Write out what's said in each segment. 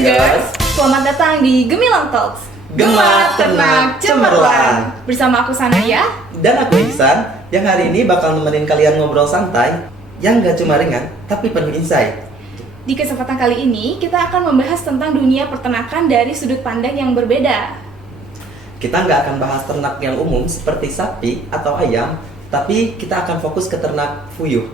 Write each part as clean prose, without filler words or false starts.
Embagers, selamat datang di Gemilang Talks. Gema, Ternak, Cemerlang. Bersama aku Sanaya. Dan aku Ihsan, yang hari ini bakal nemenin kalian ngobrol santai yang gak cuma ringan, tapi penuh insight. Di kesempatan kali ini, kita akan membahas tentang dunia peternakan dari sudut pandang yang berbeda. Kita nggak akan bahas ternak yang umum seperti sapi atau ayam, tapi kita akan fokus ke ternak puyuh.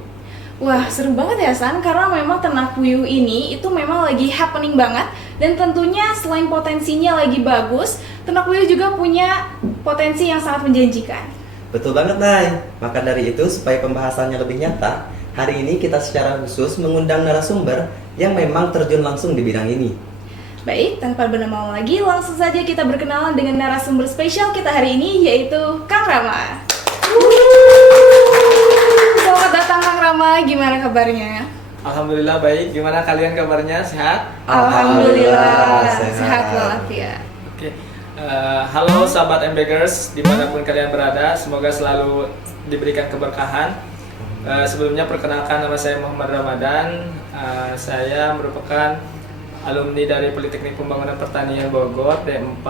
Wah, seru banget ya San, karena memang ternak puyuh ini itu memang lagi happening banget. Dan tentunya selain potensinya lagi bagus, ternak puyuh juga punya potensi yang sangat menjanjikan. Betul banget, Nay. Maka dari itu, supaya pembahasannya lebih nyata, hari ini kita secara khusus mengundang narasumber yang memang terjun langsung di bidang ini. Baik, tanpa berlama-lama lagi, langsung saja kita berkenalan dengan narasumber spesial kita hari ini, yaitu Kang Rama. Selamat datang Kang Rama, gimana kabarnya? Alhamdulillah baik, gimana kalian kabarnya? Sehat? Alhamdulillah, sehat sehat. walafiat. Oke. Halo sahabat Embagers, dimanapun kalian berada, semoga selalu diberikan keberkahan. Sebelumnya perkenalkan, nama saya Muhammad Ramadan. Saya merupakan alumni dari Politeknik Pembangunan Pertanian Bogor D4,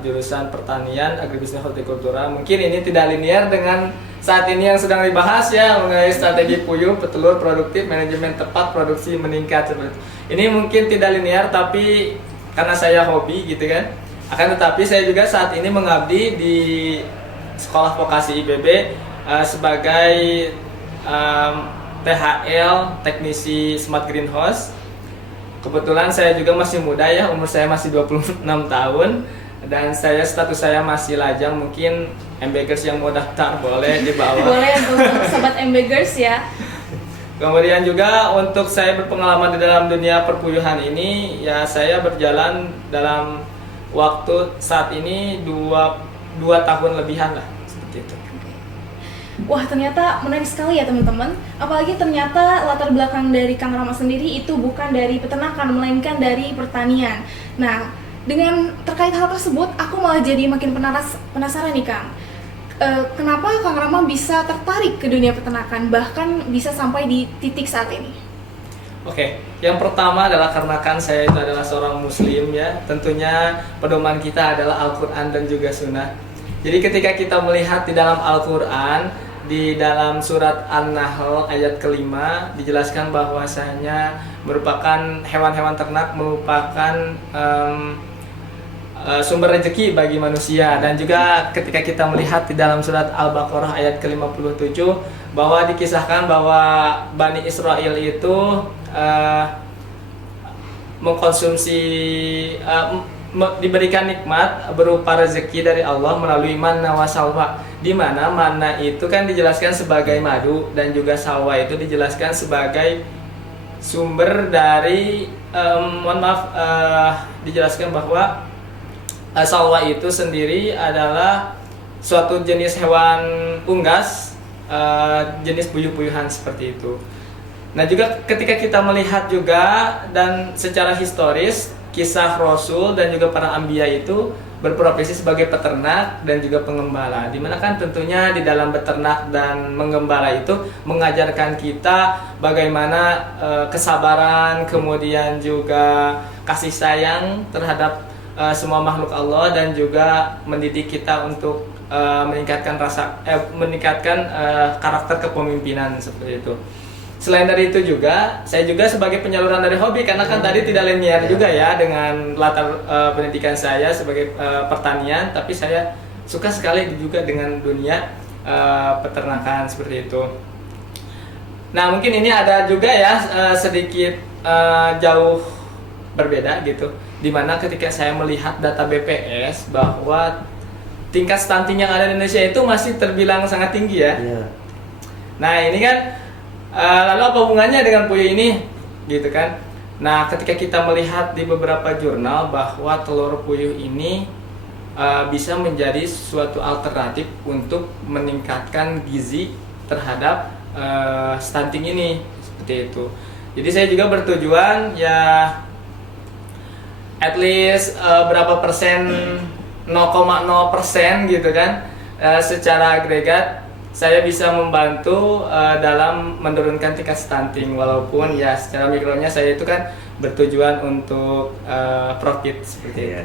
jurusan Pertanian, Agribisnis Hortikultura. Mungkin ini tidak linear dengan saat ini yang sedang dibahas ya, mengenai strategi puyuh, petelur produktif, manajemen tepat, produksi meningkat seperti itu. Ini mungkin tidak linear, tapi karena saya hobi gitu kan. Akan tetapi saya juga saat ini mengabdi di Sekolah Vokasi IPB sebagai THL, teknisi Smart Greenhouse. Kebetulan saya juga masih muda ya, umur saya masih 26 tahun. Dan status saya masih lajang, mungkin Embagers yang mau daftar boleh di bawah. Boleh untuk sobat Embagers ya. Kemudian juga untuk saya berpengalaman di dalam dunia perpuyuhan ini, ya saya berjalan dalam waktu saat ini 2 tahun lebihan lah, seperti itu. Wah, ternyata menarik sekali ya teman-teman. Apalagi ternyata latar belakang dari Kang Rama sendiri itu bukan dari peternakan, melainkan dari pertanian. Nah, dengan terkait hal tersebut, aku malah jadi makin penasaran nih Kang. Kenapa Kang Rama bisa tertarik ke dunia peternakan, bahkan bisa sampai di titik saat ini? Oke, yang pertama adalah karena kan saya itu adalah seorang muslim ya. Tentunya pedoman kita adalah Al-Quran dan juga Sunnah. Jadi ketika kita melihat di dalam Al-Quran, di dalam surat An-Nahl ayat ke-5 dijelaskan bahwasanya merupakan hewan-hewan ternak merupakan sumber rezeki bagi manusia. Dan juga ketika kita melihat di dalam surat Al-Baqarah ayat ke-57 bahwa dikisahkan bahwa Bani Israel itu mengkonsumsi diberikan nikmat berupa rezeki dari Allah melalui manna wa salwa, di mana manna itu kan dijelaskan sebagai madu dan juga salwa itu dijelaskan sebagai sumber dari dijelaskan bahwa salwa itu sendiri adalah suatu jenis hewan unggas, jenis puyuh-puyuhan seperti itu. Nah juga ketika kita melihat juga dan secara historis kisah Rasul dan juga para anbiya itu berprofesi sebagai peternak dan juga pengembala, dimana kan tentunya di dalam beternak dan menggembala itu mengajarkan kita bagaimana kesabaran, kemudian juga kasih sayang terhadap semua makhluk Allah, dan juga mendidik kita untuk meningkatkan karakter kepemimpinan seperti itu. Selain dari itu juga, saya juga sebagai penyaluran dari hobi, karena kan tadi tidak linear juga ya dengan latar pendidikan saya sebagai pertanian, tapi saya suka sekali juga dengan dunia peternakan seperti itu. Nah mungkin ini ada juga ya sedikit jauh berbeda gitu, dimana ketika saya melihat data BPS bahwa tingkat stunting yang ada di Indonesia itu masih terbilang sangat tinggi ya. Iya. Nah ini kan lalu apa hubungannya dengan puyuh ini, gitu kan? Nah, ketika kita melihat di beberapa jurnal bahwa telur puyuh ini bisa menjadi suatu alternatif untuk meningkatkan gizi terhadap stunting ini, seperti itu. Jadi saya juga bertujuan ya at least berapa persen, 0,0% gitu kan, secara agregat saya bisa membantu dalam menurunkan tingkat stunting, walaupun ya secara mikronya saya itu kan bertujuan untuk profit seperti itu.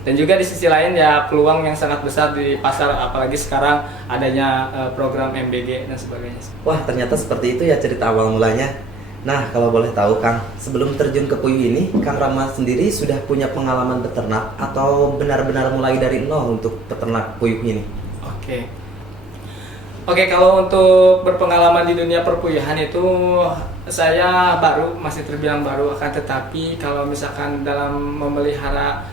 Dan juga di sisi lain ya peluang yang sangat besar di pasar, apalagi sekarang adanya program MBG dan sebagainya. Wah, ternyata seperti itu ya cerita awal mulanya. Nah, kalau boleh tahu Kang, sebelum terjun ke puyuh ini, Kang Rama sendiri sudah punya pengalaman beternak atau benar-benar mulai dari nol untuk peternak puyuh ini? Oke, kalau untuk berpengalaman di dunia perpuyuhan itu saya masih terbilang baru, akan tetapi kalau misalkan dalam memelihara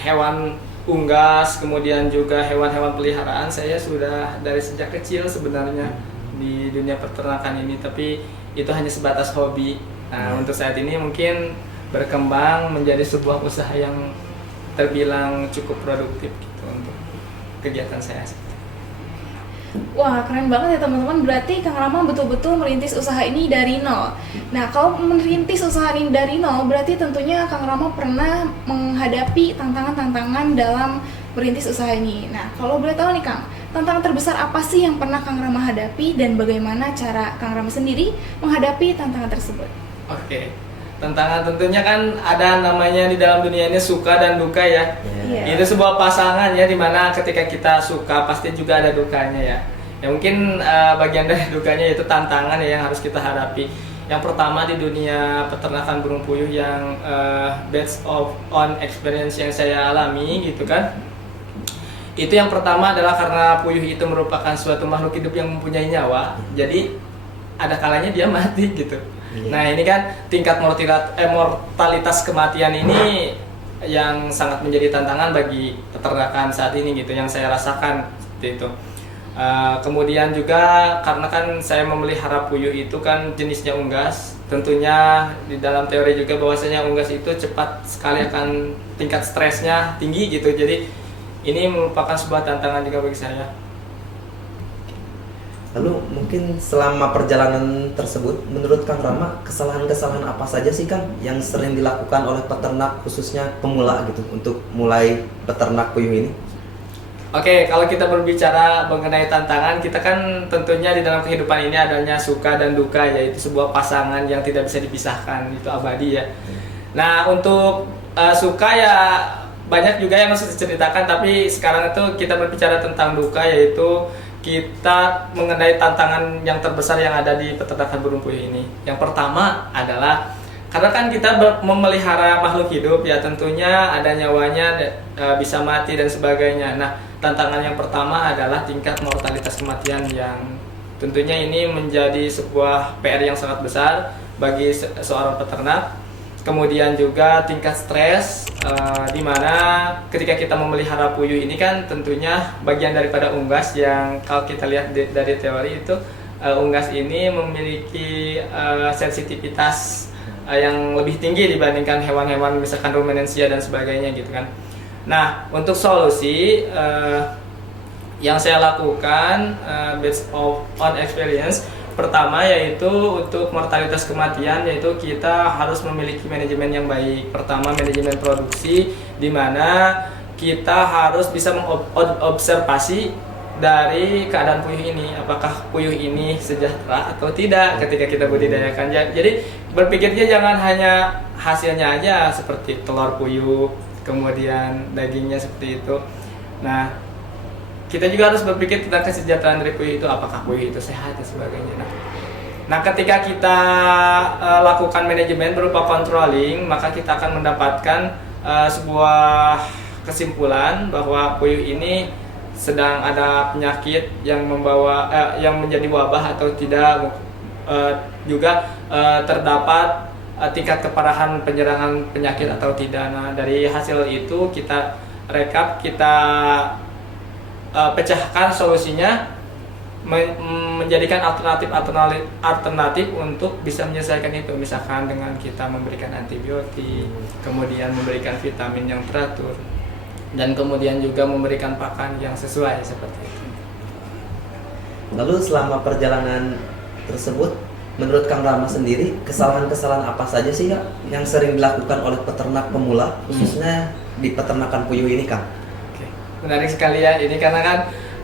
hewan unggas, kemudian juga hewan-hewan peliharaan, saya sudah dari sejak kecil sebenarnya di dunia peternakan ini, tapi itu hanya sebatas hobi. Nah, untuk saat ini mungkin berkembang menjadi sebuah usaha yang terbilang cukup produktif gitu untuk kegiatan saya. Wah, keren banget ya teman-teman. Berarti Kang Rama betul-betul merintis usaha ini dari nol. Nah, kalau merintis usaha ini dari nol, berarti tentunya Kang Rama pernah menghadapi tantangan-tantangan dalam merintis usaha ini. Nah, kalau boleh tahu nih Kang, tantangan terbesar apa sih yang pernah Kang Rama hadapi dan bagaimana cara Kang Rama sendiri menghadapi tantangan tersebut? Oke. Tantangan tentunya kan ada namanya di dalam dunia ini suka dan duka ya. Iya. Itu sebuah pasangan ya, dimana ketika kita suka pasti juga ada dukanya ya. Ya mungkin bagian dari dukanya itu tantangan ya yang harus kita hadapi. Yang pertama di dunia peternakan burung puyuh yang based on experience yang saya alami gitu kan. Itu yang pertama adalah karena puyuh itu merupakan suatu makhluk hidup yang mempunyai nyawa. Jadi ada kalanya dia mati gitu. Nah, ini kan tingkat mortalitas kematian ini yang sangat menjadi tantangan bagi peternakan saat ini gitu, yang saya rasakan seperti itu. Kemudian juga karena kan saya memelihara puyuh itu kan jenisnya unggas, tentunya di dalam teori juga bahwasanya unggas itu cepat sekali akan tingkat stresnya tinggi gitu. Jadi ini merupakan sebuah tantangan juga bagi saya. Lalu mungkin selama perjalanan tersebut, menurut Kang Rama, kesalahan-kesalahan apa saja sih Kang yang sering dilakukan oleh peternak khususnya pemula gitu untuk mulai peternak puyuh ini? Oke, kalau kita berbicara mengenai tantangan, kita kan tentunya di dalam kehidupan ini adanya suka dan duka, yaitu sebuah pasangan yang tidak bisa dipisahkan, itu abadi ya. Nah, untuk suka ya banyak juga yang harus diceritakan, tapi sekarang itu kita berbicara tentang duka, yaitu kita mengenai tantangan yang terbesar yang ada di peternakan burung puyuh ini. Yang pertama adalah karena kan kita memelihara makhluk hidup ya, tentunya ada nyawanya, bisa mati dan sebagainya. Nah, tantangan yang pertama adalah tingkat mortalitas kematian yang tentunya ini menjadi sebuah PR yang sangat besar bagi seorang peternak. Kemudian juga tingkat stres, di mana ketika kita memelihara puyuh ini kan tentunya bagian daripada unggas yang kalau kita lihat dari teori itu unggas ini memiliki sensitivitas yang lebih tinggi dibandingkan hewan-hewan misalkan ruminansia dan sebagainya gitu kan. Nah, untuk solusi yang saya lakukan based on experience, pertama yaitu untuk mortalitas kematian, yaitu kita harus memiliki manajemen yang baik. Pertama, manajemen produksi, di mana kita harus bisa mengobservasi dari keadaan puyuh ini, apakah puyuh ini sejahtera atau tidak ketika kita budidayakan. Jadi berpikirnya jangan hanya hasilnya aja seperti telur puyuh, kemudian dagingnya seperti itu. Nah, kita juga harus berpikir tentang kesejahteraan dari puyuh itu, apakah puyuh itu sehat dan sebagainya. Nah, ketika kita lakukan manajemen berupa controlling, maka kita akan mendapatkan sebuah kesimpulan bahwa puyuh ini sedang ada penyakit yang yang menjadi wabah atau tidak, juga terdapat tingkat keparahan penyerangan penyakit atau tidak. Nah, dari hasil itu kita rekap, kita pecahkan solusinya, menjadikan alternatif untuk bisa menyelesaikan itu, misalkan dengan kita memberikan antibiotik, kemudian memberikan vitamin yang teratur, dan kemudian juga memberikan pakan yang sesuai seperti itu. Lalu selama perjalanan tersebut, menurut Kang Rama sendiri, kesalahan-kesalahan apa saja sih Kak yang sering dilakukan oleh peternak pemula, khususnya di peternakan puyuh ini Kang? Menarik sekali ya, ini karena kan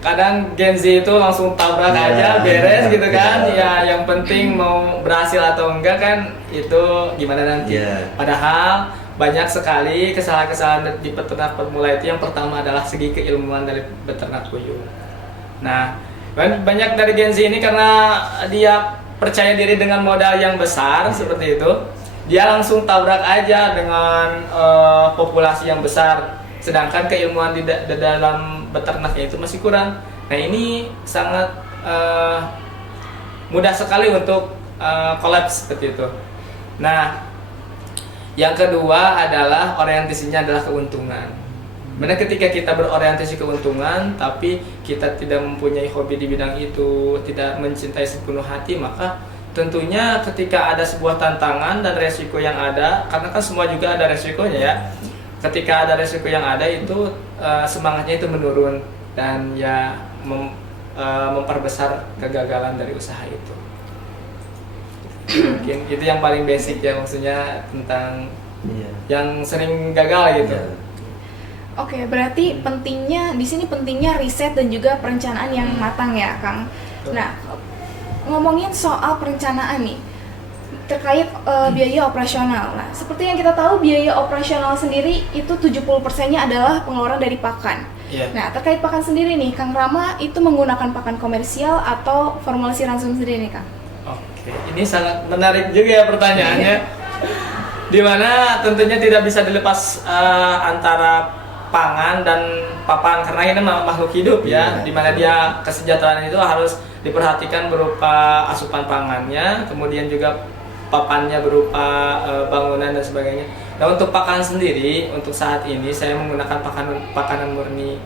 kadang Gen Z itu langsung tabrak aja beres gitu kan. Ya yang penting mau berhasil atau enggak kan itu gimana nanti. Padahal banyak sekali kesalahan-kesalahan di peternak pemula itu. Yang pertama adalah segi keilmuan dari beternak puyuh. Nah, banyak dari Gen Z ini karena dia percaya diri dengan modal yang besar seperti itu, dia langsung tabrak aja dengan populasi yang besar, sedangkan keilmuan di dalam beternaknya itu masih kurang. Nah, ini sangat mudah sekali untuk kolaps seperti itu. Nah, yang kedua adalah orientasinya adalah keuntungan. Benar, ketika kita berorientasi keuntungan tapi kita tidak mempunyai hobi di bidang itu, tidak mencintai sepenuh hati, maka tentunya ketika ada sebuah tantangan dan resiko yang ada, karena kan semua juga ada resikonya ya. Ketika ada resiko yang ada itu semangatnya itu menurun dan ya memperbesar kegagalan dari usaha itu. Mungkin itu yang paling basic ya, maksudnya tentang yang sering gagal gitu. Oke, berarti pentingnya di sini pentingnya riset dan juga perencanaan yang matang ya, Kang. Nah, ngomongin soal perencanaan nih terkait biaya operasional. Nah, seperti yang kita tahu biaya operasional sendiri itu 70%-nya adalah pengeluaran dari pakan. Nah, terkait pakan sendiri nih, Kang Rama itu menggunakan pakan komersial atau formulasi ransum sendiri nih, Kang? Oke, ini sangat menarik juga ya pertanyaannya. Dimana tentunya tidak bisa dilepas antara pangan dan papan, karena ini makhluk hidup ya, dimana dia kesejahteraan itu harus diperhatikan berupa asupan pangannya, kemudian juga papannya berupa bangunan dan sebagainya. Nah, untuk pakan sendiri, untuk saat ini saya menggunakan pakanan murni.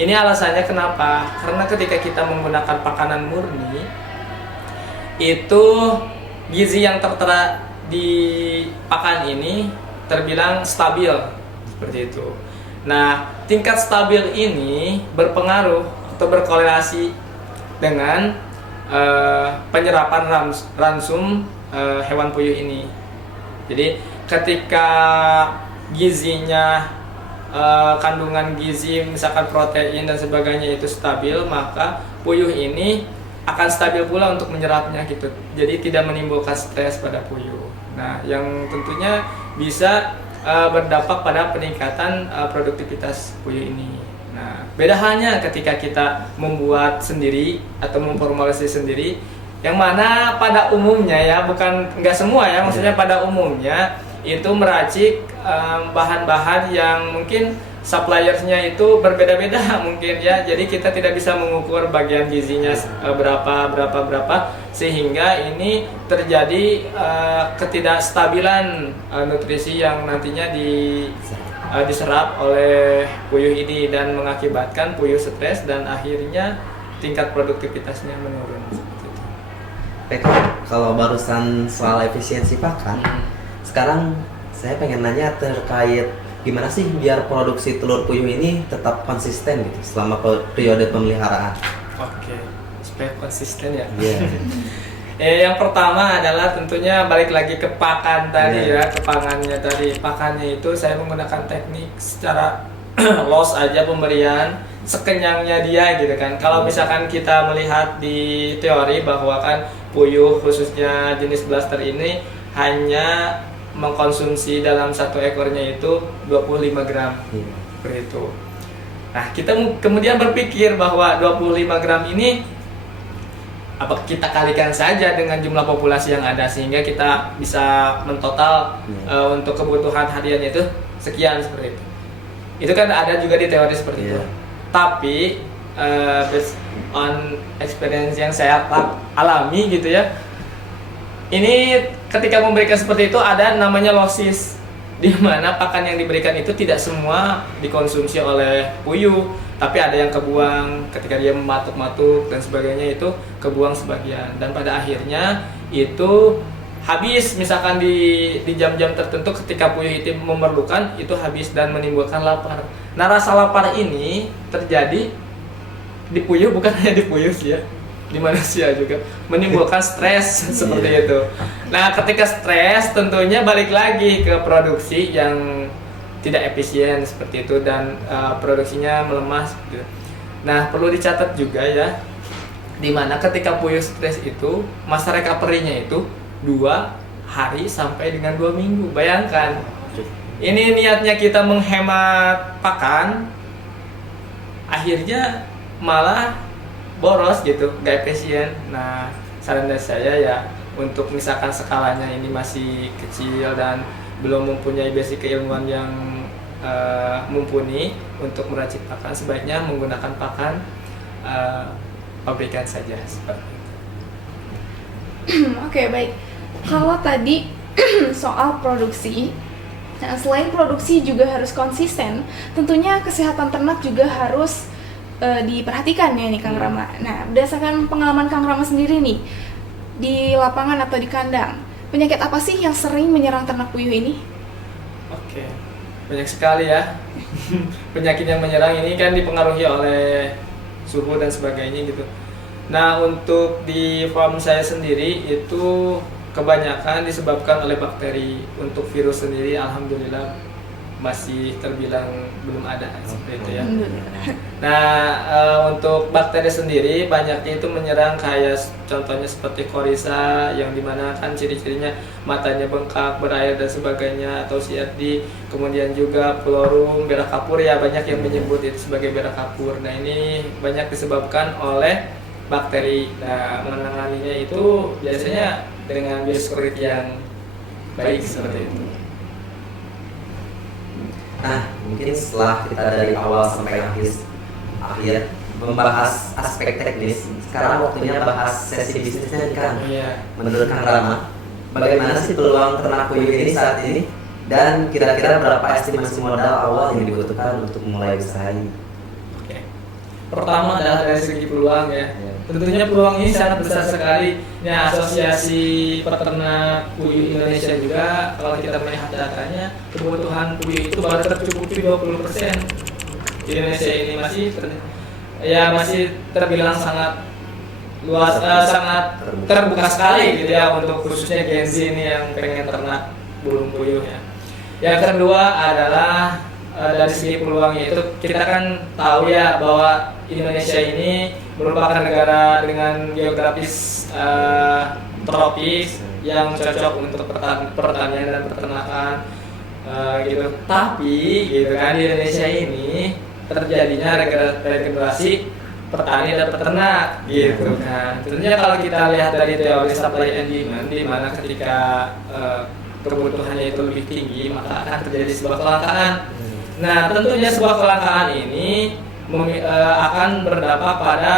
Ini alasannya kenapa? Karena ketika kita menggunakan pakanan murni, itu gizi yang tertera di pakan ini terbilang stabil, seperti itu. Nah, tingkat stabil ini berpengaruh atau berkorelasi dengan penyerapan ransum hewan puyuh ini. Jadi, ketika gizinya, kandungan gizi, misalkan protein dan sebagainya itu stabil, maka puyuh ini akan stabil pula untuk menyerapnya gitu. Jadi tidak menimbulkan stres pada puyuh. Nah, yang tentunya bisa berdampak pada peningkatan produktivitas puyuh ini. Nah, beda halnya ketika kita membuat sendiri atau memformulasi sendiri, yang mana pada umumnya ya, bukan nggak semua ya, maksudnya pada umumnya itu meracik bahan-bahan yang mungkin suppliersnya itu berbeda-beda mungkin ya. Jadi kita tidak bisa mengukur bagian gizinya berapa sehingga ini terjadi ketidakstabilan nutrisi yang nantinya diserap oleh puyuh ini dan mengakibatkan puyuh stres dan akhirnya tingkat produktivitasnya menurun. Kalau barusan soal efisiensi pakan, sekarang saya pengen nanya terkait gimana sih biar produksi telur puyuh ini tetap konsisten gitu selama periode pemeliharaan. Oke, supaya konsisten ya. Yeah. Yang pertama adalah tentunya balik lagi ke pakan tadi ya, ke pangannya tadi. Pakannya itu saya menggunakan teknik secara loss aja pemberian, sekenyangnya dia gitu kan. Kalau misalkan kita melihat di teori bahwa kan puyuh khususnya jenis blaster ini hanya mengkonsumsi dalam satu ekornya itu 25 gram seperti itu. Nah, kita kemudian berpikir bahwa 25 gram ini apa kita kalikan saja dengan jumlah populasi yang ada sehingga kita bisa mentotal untuk kebutuhan hariannya itu sekian seperti itu. Itu kan ada juga di teori seperti itu. Tapi based on experience yang saya alami gitu ya. Ini ketika memberikan seperti itu ada namanya losses, di mana pakan yang diberikan itu tidak semua dikonsumsi oleh puyuh, tapi ada yang kebuang ketika dia mematuk-matuk dan sebagainya, itu kebuang sebagian dan pada akhirnya itu habis misalkan di jam-jam tertentu ketika puyuh itu memerlukan itu habis dan menimbulkan lapar. Nah, rasa lapar ini terjadi di puyuh, bukan hanya di puyuh sih ya, di manusia juga menimbulkan stres seperti itu. Nah, ketika stres tentunya balik lagi ke produksi yang tidak efisien seperti itu dan produksinya melemah gitu. Nah, perlu dicatat juga ya, dimana ketika puyuh stres itu masa recovery-nya itu 2 hari sampai dengan 2 minggu. Bayangkan, ini niatnya kita menghemat pakan, akhirnya malah boros gitu, gak efisien. Nah, saran dari saya ya, untuk misalkan skalanya ini masih kecil dan belum mempunyai basic keilmuan yang mumpuni untuk meracik pakan, sebaiknya menggunakan pakan pabrikan saja seperti itu. Oke, baik. Kalau tadi soal produksi, nah selain produksi juga harus konsisten, tentunya kesehatan ternak juga harus diperhatikan ya nih Kang Rama. Nah, berdasarkan pengalaman Kang Rama sendiri nih di lapangan atau di kandang, penyakit apa sih yang sering menyerang ternak puyuh ini? Oke, banyak sekali ya. Penyakit yang menyerang ini kan dipengaruhi oleh suhu dan sebagainya gitu. Nah, untuk di farm saya sendiri itu kebanyakan disebabkan oleh bakteri. Untuk virus sendiri alhamdulillah masih terbilang belum ada seperti itu ya. Nah, untuk bakteri sendiri banyaknya itu menyerang kayak contohnya seperti Coryza, yang dimana kan ciri-cirinya matanya bengkak, berair dan sebagainya, atau CRD, kemudian juga Florum, berak kapur ya, banyak yang menyebut itu sebagai berak kapur. Nah, ini banyak disebabkan oleh bakteri. Nah, menanganinya itu biasanya dengan biosecurity yang baik seperti itu. Nah, mungkin setelah kita dari awal sampai akhir membahas aspek teknis, sekarang waktunya bahas sesi bisnisnya nih Kang. Iya. Menurut Kang Rama, bagaimana sih peluang ternak puyuh ini saat ini? Dan kira-kira berapa estimasi modal awal yang dibutuhkan untuk memulai usaha ini? Oke. Pertama adalah dari segi peluang ya. Tentunya peluang ini sangat besar sekali. Nah, Asosiasi Peternak Puyuh Indonesia juga, kalau kita melihat datanya, kebutuhan puyuh itu baru tercukupi 20%. Di Indonesia ini masih terbilang sangat luas, sangat terbuka sekali gitu ya, untuk khususnya Gen Z ini yang pengen ternak burung puyuh ya. Yang kedua adalah dari segi peluangnya itu, kita kan tahu ya bahwa Indonesia ini merupakan negara dengan geografis tropis yang cocok untuk pertanian dan peternakan gitu. Tapi gitu kan, di Indonesia ini terjadinya regenerasi petani dan peternak gitu kan. Tentunya kalau kita lihat dari teori supply and demand, di mana ketika kebutuhannya itu lebih tinggi, maka akan terjadi sebuah kelangkaan. Nah, tentunya sebuah kelangkaan ini akan berdampak pada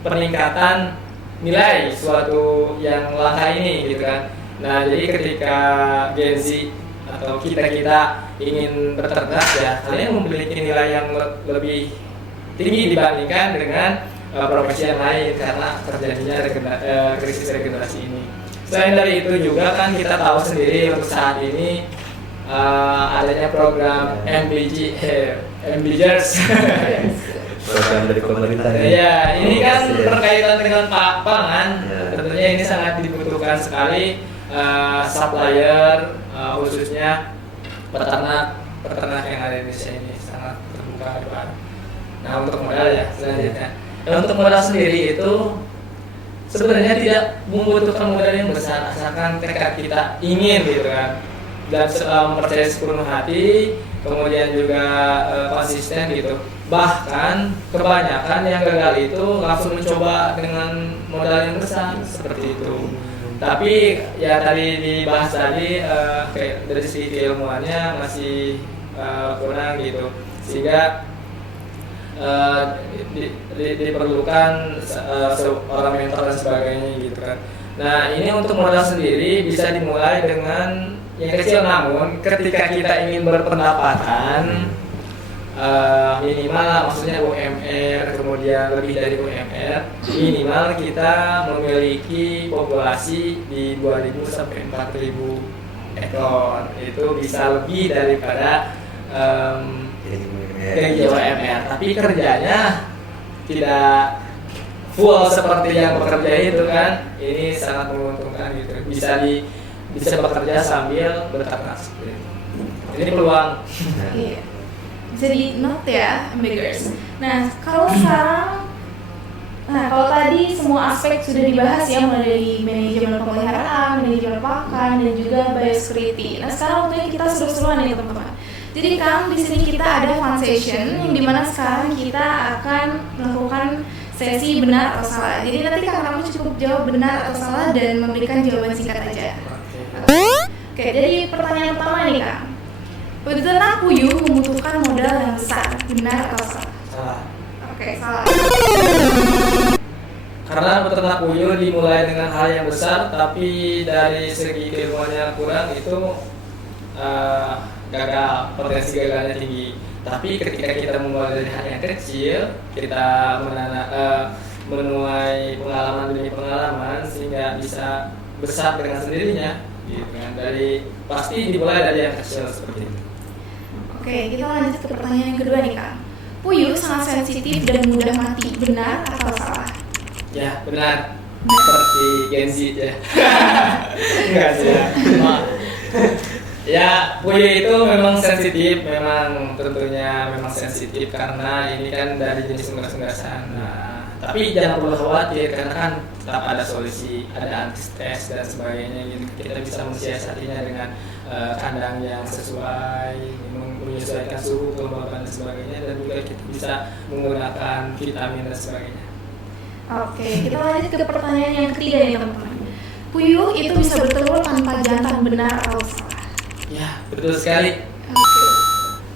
peningkatan nilai suatu yang langka ini gitu kan. Nah, jadi ketika Gen Z atau kita ingin beternak ya, kalian memiliki nilai yang lebih tinggi dibandingkan dengan profesi yang lain karena terjadinya krisis regenerasi ini. Selain dari itu juga kan kita tahu sendiri untuk saat ini adanya program MBGers. Program dari pemerintah. Ya, ini kan berkaitan dengan pangan. Tentunya ini sangat dibutuhkan sekali supplier, khususnya peternak yang ada di Indonesia ini sangat terbuka lebar. Nah, untuk modal ya selanjutnya. Dan untuk modal sendiri itu sebenarnya tidak membutuhkan modal yang besar, asalkan tekad kita ingin gitu kan, dan mempercayai sepenuh hati, kemudian juga konsisten gitu. Bahkan kebanyakan yang gagal itu langsung mencoba dengan modal yang besar seperti itu. Tapi ya tadi dibahas tadi dari sisi keilmuannya masih kurang gitu, sehingga diperlukan seorang mentor dan sebagainya gitu kan. Nah, ini untuk modal sendiri bisa dimulai dengan yang kecil, namun ketika kita ingin berpendapatan minimal, maksudnya UMR, kemudian lebih dari UMR, minimal kita memiliki populasi di 2.000 sampai 4.000 ekor. Itu bisa lebih daripada gaji UMR, tapi kerjanya tidak full seperti yang bekerja itu kan. Ini sangat menguntungkan gitu. Bisa bekerja sambil beternak. Ini peluang. Iya. Bisa di note ya, Ambegers. Nah, kalau sekarang, kalau tadi semua aspek sudah dibahas ya, mulai dari manajemen pemeliharaan, manajemen pakan, dan juga biosecurity. Nah, sekarang waktunya kita seru-seruan nih teman-teman. Jadi Kang, di sini kita ada fun session, yang dimana sekarang kita akan melakukan sesi benar atau salah. Jadi nanti Kang Rama cukup jawab benar atau salah dan memberikan jawaban singkat aja. Oke, jadi pertanyaan pertama nih Kang. Peternak puyuh membutuhkan modal yang besar, benar atau salah? Salah. Oke, salah. Karena peternak puyuh dimulai dengan hal yang besar, tapi dari segi keilmuannya kurang, itu gagal, potensi gagalnya tinggi. Tapi ketika kita memulai dari hal yang kecil, kita menuai pengalaman demi pengalaman sehingga bisa besar dengan sendirinya. Gitu kan. Pasti dimulai dari yang kecil seperti itu. Oke, kita lanjut ke pertanyaan yang kedua nih Kang. Puyuh sangat sensitif dan mudah mati, benar atau salah? Ya, benar. Seperti Gen Z ya. Enggak sih ya. Ya, puyuh itu memang sensitif, memang tentunya memang sensitif karena ini kan dari jenis unggas-unggasan. Nah, tapi jangan perlu khawatir karena kan tetap ada solusi, ada anti-stres dan sebagainya gitu. Kita bisa mensiasatinya dengan kandang yang sesuai, menyesuaikan suhu, kelembaban dan sebagainya, dan juga kita bisa menggunakan vitamin dan sebagainya. Oke, kita lanjut ke pertanyaan yang ketiga nih teman-teman. Puyuh itu bisa bertelur tanpa jantan, benar atau salah? Ya, betul sekali. Oke.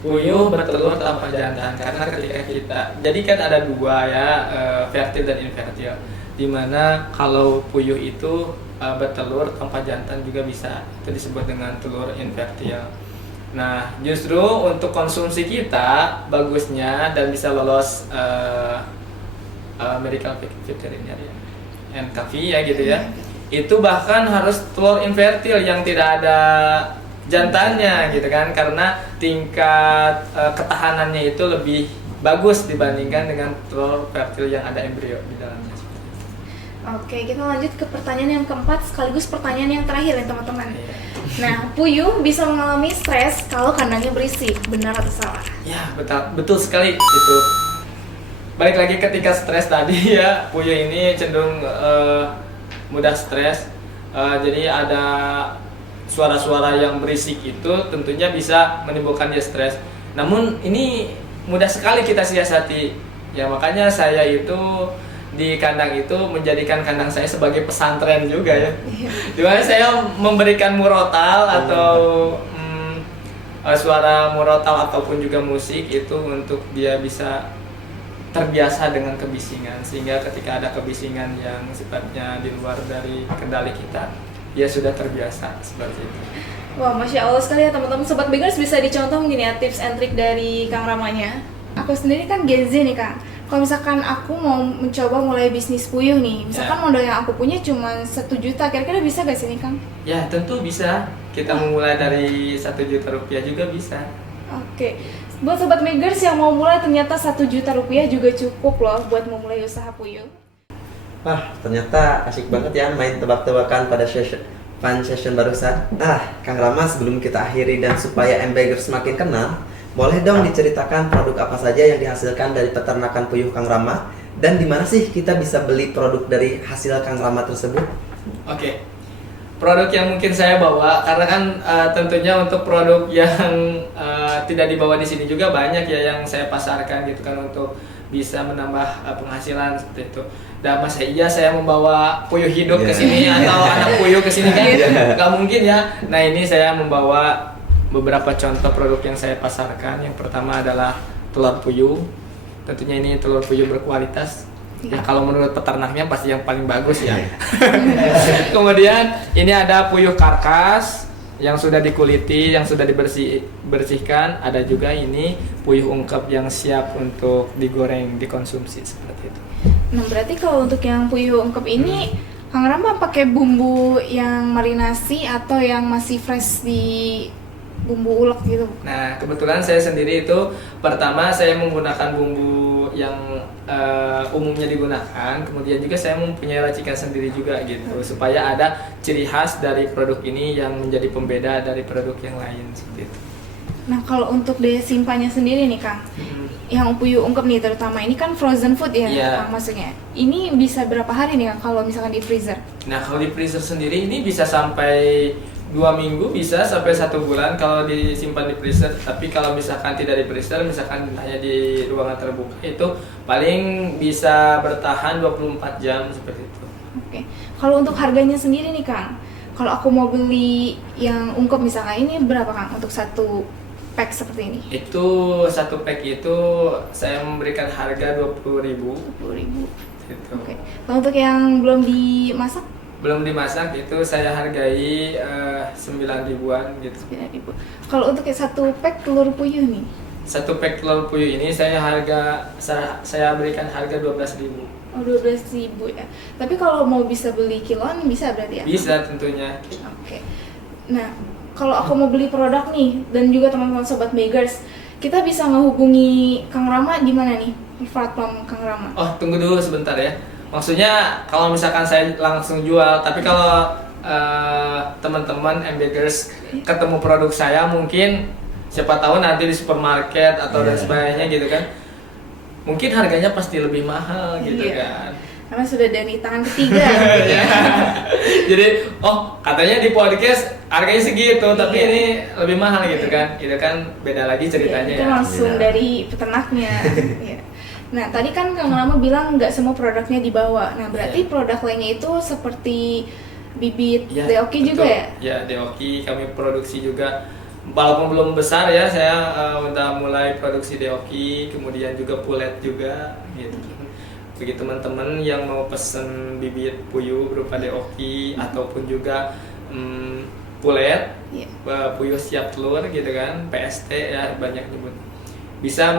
Puyuh bertelur tanpa jantan karena ketika kita, jadi kan ada dua ya, fertil dan infertil. Dimana kalau puyuh itu bertelur tanpa jantan juga bisa, itu disebut dengan telur infertil. Nah, justru untuk konsumsi kita bagusnya dan bisa lolos medical veterinary ya, NKV ya gitu ya. Itu bahkan harus telur infertil yang tidak ada jantannya gitu kan, karena tingkat ketahanannya itu lebih bagus dibandingkan dengan telur fertil yang ada embrio di dalamnya. Oke, kita lanjut ke pertanyaan yang keempat sekaligus pertanyaan yang terakhir ya teman-teman. Nah, puyuh bisa mengalami stres kalau kandangnya berisik, benar atau salah? Ya, betul sekali itu. Balik lagi ketika stres tadi ya, puyuh ini cenderung mudah stres. Jadi ada suara-suara yang berisik itu tentunya bisa menimbulkan dia stres. Namun ini mudah sekali kita siasati. Ya makanya saya itu di kandang itu menjadikan kandang saya sebagai pesantren juga ya. Dimana saya memberikan murotal atau suara murotal ataupun juga musik itu untuk dia bisa terbiasa dengan kebisingan, sehingga ketika ada kebisingan yang sifatnya di luar dari kendali kita, dia sudah terbiasa seperti itu. Wah, Masya Allah sekali ya teman-teman. Sobat Beggars bisa dicontoh mungkin ya tips and trick dari Kang Ramanya. Aku sendiri kan Gen Z nih Kang. Kalau misalkan aku mau mencoba mulai bisnis puyuh nih, misalkan modal yang aku punya cuma 1 juta, kira-kira bisa gak sih nih Kang? Ya tentu bisa. Kita memulai dari 1 juta rupiah juga bisa. Oke. Buat Sobat Beggars yang mau mulai, ternyata 1 juta rupiah juga cukup loh buat memulai usaha puyuh. Wah, ternyata asik banget ya main tebak-tebakan pada fun session barusan. Kang Rama, sebelum kita akhiri dan supaya Ambegers semakin kenal, boleh dong diceritakan produk apa saja yang dihasilkan dari peternakan puyuh Kang Rama, dan di mana sih kita bisa beli produk dari hasil Kang Rama tersebut? Oke. Produk yang mungkin saya bawa, karena kan tentunya untuk produk yang tidak dibawa di sini juga banyak ya yang saya pasarkan gitu kan, untuk bisa menambah penghasilan seperti itu. Dan masa iya saya membawa puyuh hidup ke sini atau anak puyuh ke sini kan? Nggak mungkin ya. Nah, ini saya membawa beberapa contoh produk yang saya pasarkan. Yang pertama adalah telur puyuh. Tentunya ini telur puyuh berkualitas. Ya kalau menurut peternaknya pasti yang paling bagus ya. Kemudian ini ada puyuh karkas yang sudah dikuliti, yang sudah dibersihkan. Ada juga ini puyuh ungkep yang siap untuk digoreng, dikonsumsi seperti itu. Nah, berarti kalau untuk yang puyuh ungkep ini Kang Rama pakai bumbu yang marinasi atau yang masih fresh di bumbu ulek gitu? Nah, kebetulan saya sendiri itu pertama saya menggunakan bumbu yang umumnya digunakan, kemudian juga saya mempunyai racikan sendiri juga gitu, supaya ada ciri khas dari produk ini yang menjadi pembeda dari produk yang lain seperti itu. Nah, kalau untuk daya simpannya sendiri nih Kang, yang Puyuh ungkep nih terutama ini kan frozen food ya, Iya. Kang, maksudnya. Ini bisa berapa hari nih Kang kalau misalkan di freezer? Nah, kalau di freezer sendiri ini bisa sampai 2 minggu, bisa sampai 1 bulan kalau disimpan di freezer. Tapi kalau misalkan tidak di freezer, misalkan hanya di ruangan terbuka, itu paling bisa bertahan 24 jam seperti itu. Oke. Kalau untuk harganya sendiri nih Kang, kalau aku mau beli yang ungkep misalkan ini berapa Kang untuk satu pack seperti ini? Itu satu pack itu saya memberikan harga 20.000 10.000. gitu. Oke. Kalau untuk yang belum dimasak Belum dimasak itu saya hargai 9.000-an gitu. 9.000. Kalau untuk yang satu pack telur puyuh nih, Satu pack telur puyuh ini saya berikan harga 12.000. oh 12.000 ya. Tapi kalau mau bisa beli kiloan bisa berarti ya? Bisa tentunya. Oke. Nah, kalau aku mau beli produk nih dan juga teman-teman sobat Beggars, kita bisa menghubungi Kang Rama di mana nih? Di platform Kang Rama. Oh, tunggu dulu sebentar ya. Maksudnya kalau misalkan saya langsung jual, tapi kalau teman-teman Beggars ketemu produk saya, mungkin siapa tahu nanti di supermarket atau dan sebagainya gitu kan. Mungkin harganya pasti lebih mahal gitu Iya. kan. Karena sudah dari tangan ketiga gitu ya. Jadi, oh katanya di podcast harganya segitu, tapi Iya. ini lebih mahal gitu kan. Itu kan beda lagi ceritanya Itu ya. langsung Iya. dari peternaknya. Iya. Nah, tadi kan Kang Rama bilang nggak semua produknya dibawa. Nah, berarti Iya. produk lainnya itu seperti bibit Ya, Deoki juga betul. ya? Ya, Deoki kami produksi juga. Walaupun belum besar ya, saya udah mulai produksi Deoki, kemudian juga pulet juga gitu. Bagi teman-teman yang mau pesen bibit puyuh berupa Deoki ataupun juga pulet, Iya. puyuh siap telur gitu kan, PST ya banyak nyebut. Bisa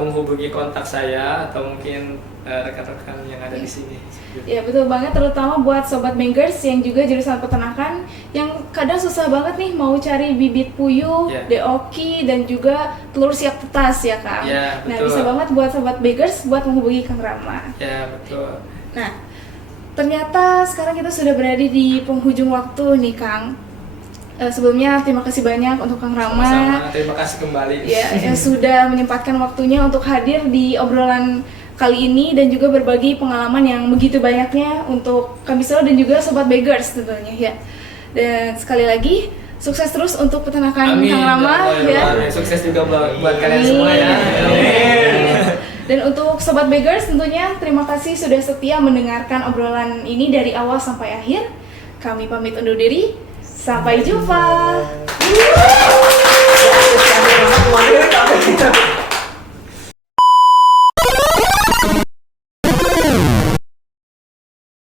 menghubungi kontak saya atau mungkin rekan-rekan yang ada di sini. Ya betul banget, terutama buat sobat Beggars yang juga jurusan peternakan yang kadang susah banget nih mau cari bibit puyuh, Ya. Deoki dan juga telur siap tetas ya Kang. Ya, Nah betul. bisa banget buat sobat Beggars buat menghubungi Kang Rama. Ya betul. Nah ternyata sekarang kita sudah berada di penghujung waktu nih Kang. Sebelumnya terima kasih banyak untuk Kang Rama. Sama-sama, terima kasih kembali. Ya, yang sudah menyempatkan waktunya untuk hadir di obrolan kali ini dan juga berbagi pengalaman yang begitu banyaknya untuk kami semua dan juga sobat Beggars tentunya ya. Dan sekali lagi sukses terus untuk peternakan Amin. Kang Rama ya. Amin. Sukses juga buat kalian Amin. semua ya. Dan untuk sobat Beggars tentunya terima kasih sudah setia mendengarkan obrolan ini dari awal sampai akhir. Kami pamit undur diri. Sampai jumpa.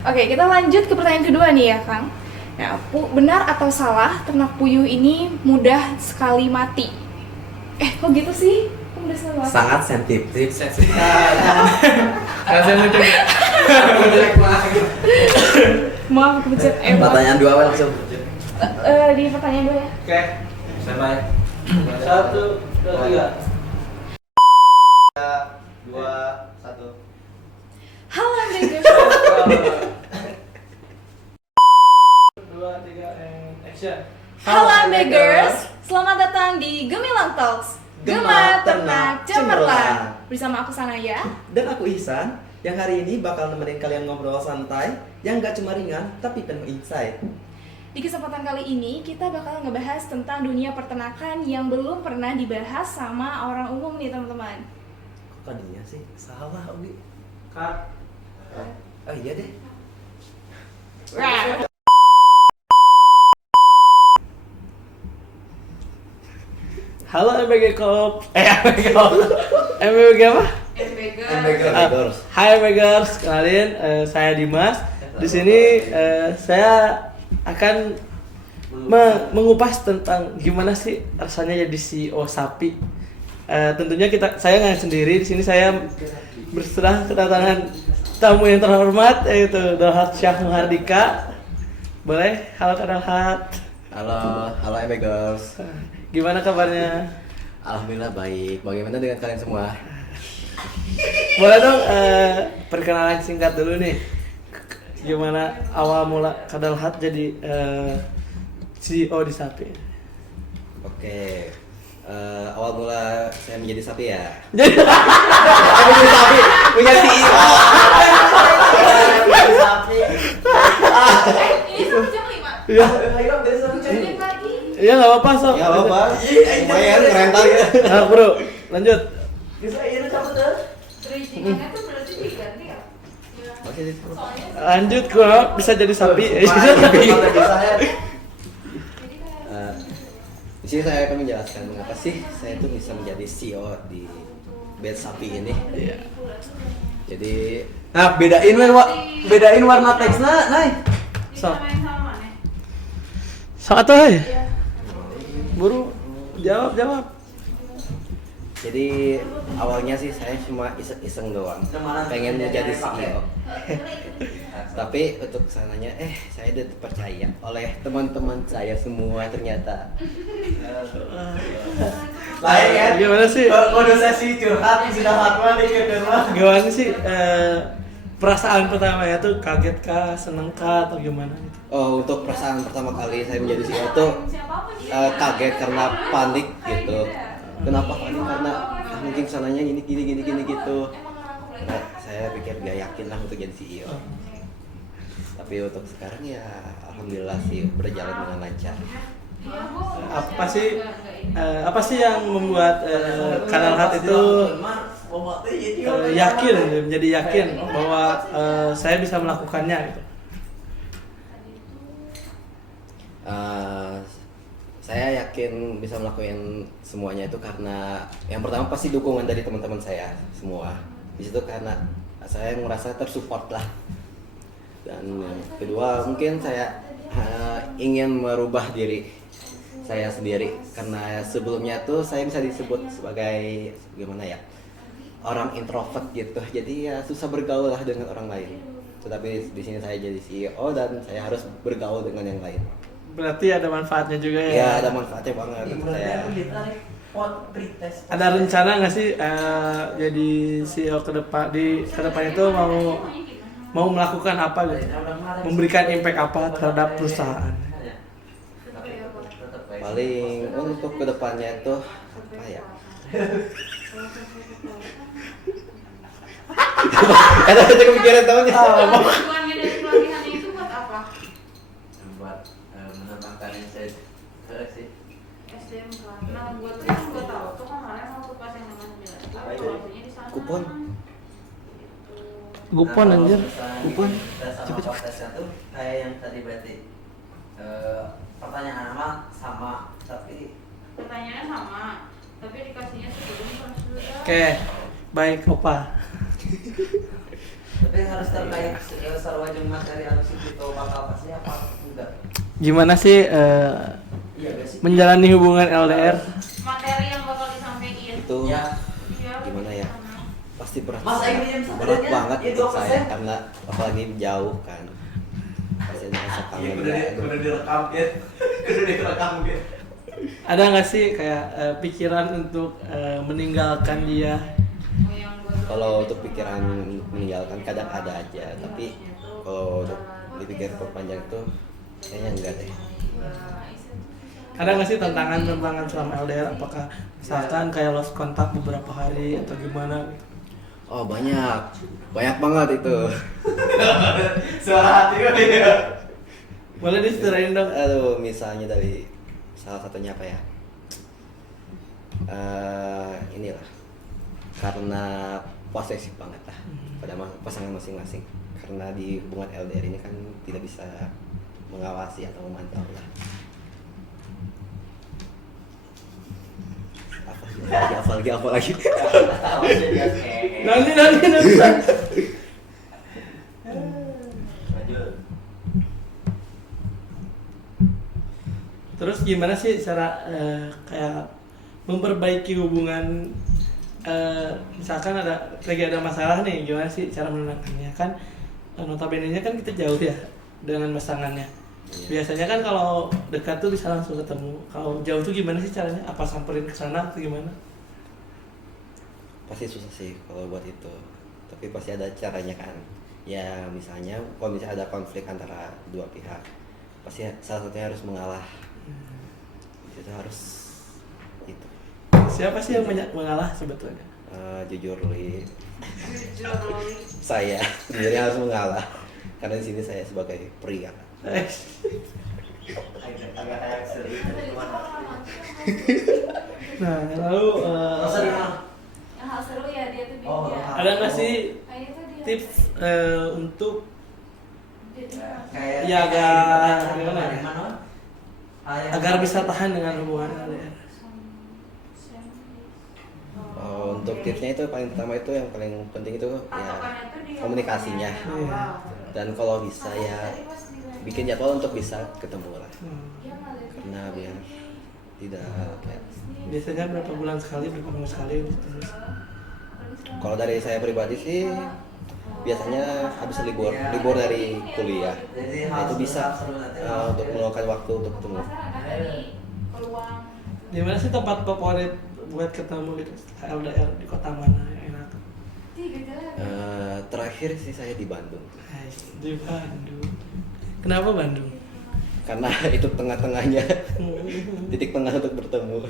Oke, kita lanjut ke pertanyaan kedua nih ya, Kang. Nah, benar atau salah ternak puyuh ini mudah sekali mati? Kok gitu sih? Kok mudah sekali mati? Sangat sensitif. Maaf, kepencet Pertanyaan dua langsung. di pertanyaan dua ya. Oke. Sama ya. 1, 2, 3. 2, 1. Halo Beggars. 2, 3, and action. Halo Beggars. Selamat datang di Gemilang Talks. Gema Ternak Cemerlang. Bersama aku Sanaya. Dan aku Ihsan, yang hari ini bakal nemenin kalian ngobrol santai yang gak cuma ringan tapi penuh insight. Di kesempatan kali ini kita bakal ngebahas tentang dunia peternakan yang belum pernah dibahas sama orang umum nih teman-teman. Kok tadinya sih? Salah, Obi. Cut. Oh iya deh. Wah. Halo MBG Corp. MBG Corp. MBG apa? Beggars. Hai Beggars, kenalin saya Dimas. Di sini saya akan mengupas tentang gimana sih rasanya jadi CEO sapi. Tentunya saya nggak sendiri. Di sini saya berserah kedatangan tamu yang terhormat yaitu Dalhat Syah Muhardika. Boleh? Halo Kak Dalhat. Halo Beggars. Gimana kabarnya? Alhamdulillah baik. Bagaimana dengan kalian semua? Boleh dong perkenalan singkat dulu nih. Gimana awal mula Kak Dalhat jadi CEO di Sapi? Oke. Awal mula saya menjadi sapi ya. Jadi Menjadi sapi, menjadi CEO. Ini sampai jam 5. ya, Jadi pagi. ya nggak apa-apa sok. Ya apa? Lumayan rental ya. Nah, bro, lanjut. Bridgingannya tuh berarti diganti ya? Oke, Soalnya Lanjut, gua bisa jadi sapi. Di sini saya akan menjelaskan mengapa sih saya itu bisa menjadi CEO di bed sapi ini. Iya. Jadi Nah, bedain warna teksnya, Nay. Sok. disamain sama mana? Sok atuh heuh. Iya. Buru jawab. Jadi awalnya sih saya cuma iseng-iseng doang, pengen menjadi CEO. Tapi untuk kesananya, saya dipercaya oleh teman-teman saya semua ternyata. Lain kan? Gimana sih? Kode sesi curhat sudah fatwa dikit mah. Gimana sih perasaan pertamanya tuh kaget kah, seneng kah atau gimana gitu? Oh, untuk perasaan pertama kali saya menjadi CEO tuh kaget karena panik gitu. Kenapa panik? Karena mungkin kesananya gini gitu. Nah, saya pikir gak yakin lah untuk jadi CEO. Tapi untuk sekarang ya alhamdulillah sih berjalan dengan lancar. Apa sih yang membuat Kanal Hat itu yakin, menjadi yakin bahwa saya bisa melakukannya gitu? Saya yakin bisa melakukan semuanya itu karena yang pertama pasti dukungan dari teman-teman saya semua. Di situ karena saya merasa tersupport lah. Dan yang kedua mungkin saya ingin merubah diri saya sendiri karena sebelumnya tuh saya bisa disebut sebagai gimana ya, orang introvert gitu. Jadi ya susah bergaul lah dengan orang lain. Tetapi di sini saya jadi CEO dan saya harus bergaul dengan yang lain. Berarti ada manfaatnya juga ya? Ya ada manfaatnya banget untuk saya. Ada rencana nggak sih jadi CEO kedepan itu mau melakukan apa gitu? Memberikan impact apa terhadap perusahaan? Paling untuk kedepannya itu apa ya? Ada kepikiran tahunya. Tujuannya dari pelatihannya itu buat apa? Buat mengembangkan sih. SDM kan. Nah, buat tuh yang gue tahu tuh kemarin waktu pas yang namanya pelatihannya di sana. Kupon. Kupon anjir. Kupon. Cepet tesnya tuh kayak yang tadi berarti pertanyaan sama tapi Pertanyaannya sama, tapi dikasihnya sebelum prosedur. Oke, baik Opa. harus terkait sarwa jeung materi anu itu bakal pasti apa enggak. Gimana sih Iya gak sih? menjalani hubungan LDR? Materi yang bakal disampaikan. Itu Ya. gimana ya? Pasti berat. Mas, ini yang Berat sebenarnya banget itu untuk apa saya sih? karena apalagi jauh kan. Pasti ada rasa kangen. Kudu direkam ya. Kudu direkam ya. Ada nggak sih kayak pikiran untuk meninggalkan dia? Kalau untuk pikiran meninggalkan kadang ada aja, tapi kalau untuk dipikir perpanjang itu kayaknya enggak deh. Ada nggak sih tantangan selama LDR? Apakah misalkan kayak lost kontak beberapa hari atau gimana? Oh banyak banget itu. Suara hati gue ya. Boleh diceritain dong. Aduh, misalnya dari salah satunya apa ya? Inilah karena posesif banget lah pada pasangan masing-masing. Karena di hubungan LDR ini kan tidak bisa mengawasi atau memantau lah. Apa lagi? Nanti. Terus gimana sih cara kayak memperbaiki hubungan? Misalkan lagi ada masalah nih, gimana sih cara menenangkannya? Kan notabene-nya kan kita jauh ya dengan pasangannya. Biasanya kan kalau dekat tuh bisa langsung ketemu. Kalau jauh tuh gimana sih caranya? Apa samperin ke sana atau gimana? Pasti susah sih kalau buat itu, tapi pasti ada caranya kan. Ya misalnya kalau misalnya ada konflik antara dua pihak, pasti salah satunya harus mengalah. Itu harus itu. Siapa sih yang banyak mengalah sebetulnya? Jujur li, saya sebenarnya harus mengalah karena di sini saya sebagai pria. Nah, lalu Yang hal seru ya dia tuh Oh, dia. ada nggak sih Kayak itu dia. tips untuk Kayak ya agar gimana ya? Agar Agar bisa tahan dengan hubungan LDR? Untuk tipsnya itu paling pertama itu yang paling penting itu ya komunikasinya, Iya. dan kalau bisa ya bikin jadwal untuk bisa ketemu lah, karena biar tidak apa ya. Biasanya berapa bulan sekali, berapa minggu sekali gitu? Kalau dari saya pribadi sih biasanya habis libur dari kuliah, nah, itu bisa untuk meluangkan waktu untuk ketemu. Di mana sih tempat favorit buat ketemu gitu? LDR di kota mana yang enak? Terakhir sih saya di Bandung, Di Bandung. Kenapa Bandung? karena itu tengah-tengahnya, titik tengah untuk bertemu.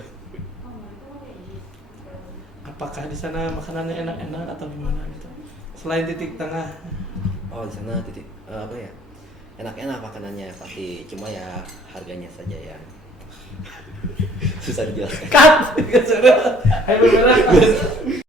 Apakah di sana makanannya enak-enak atau gimana gitu? Selain titik tengah. Oh, di sana titik apa ya? Enak-enak makanannya pasti, cuma ya harganya saja ya susah dijelaskan. Cut. Ayo beneran.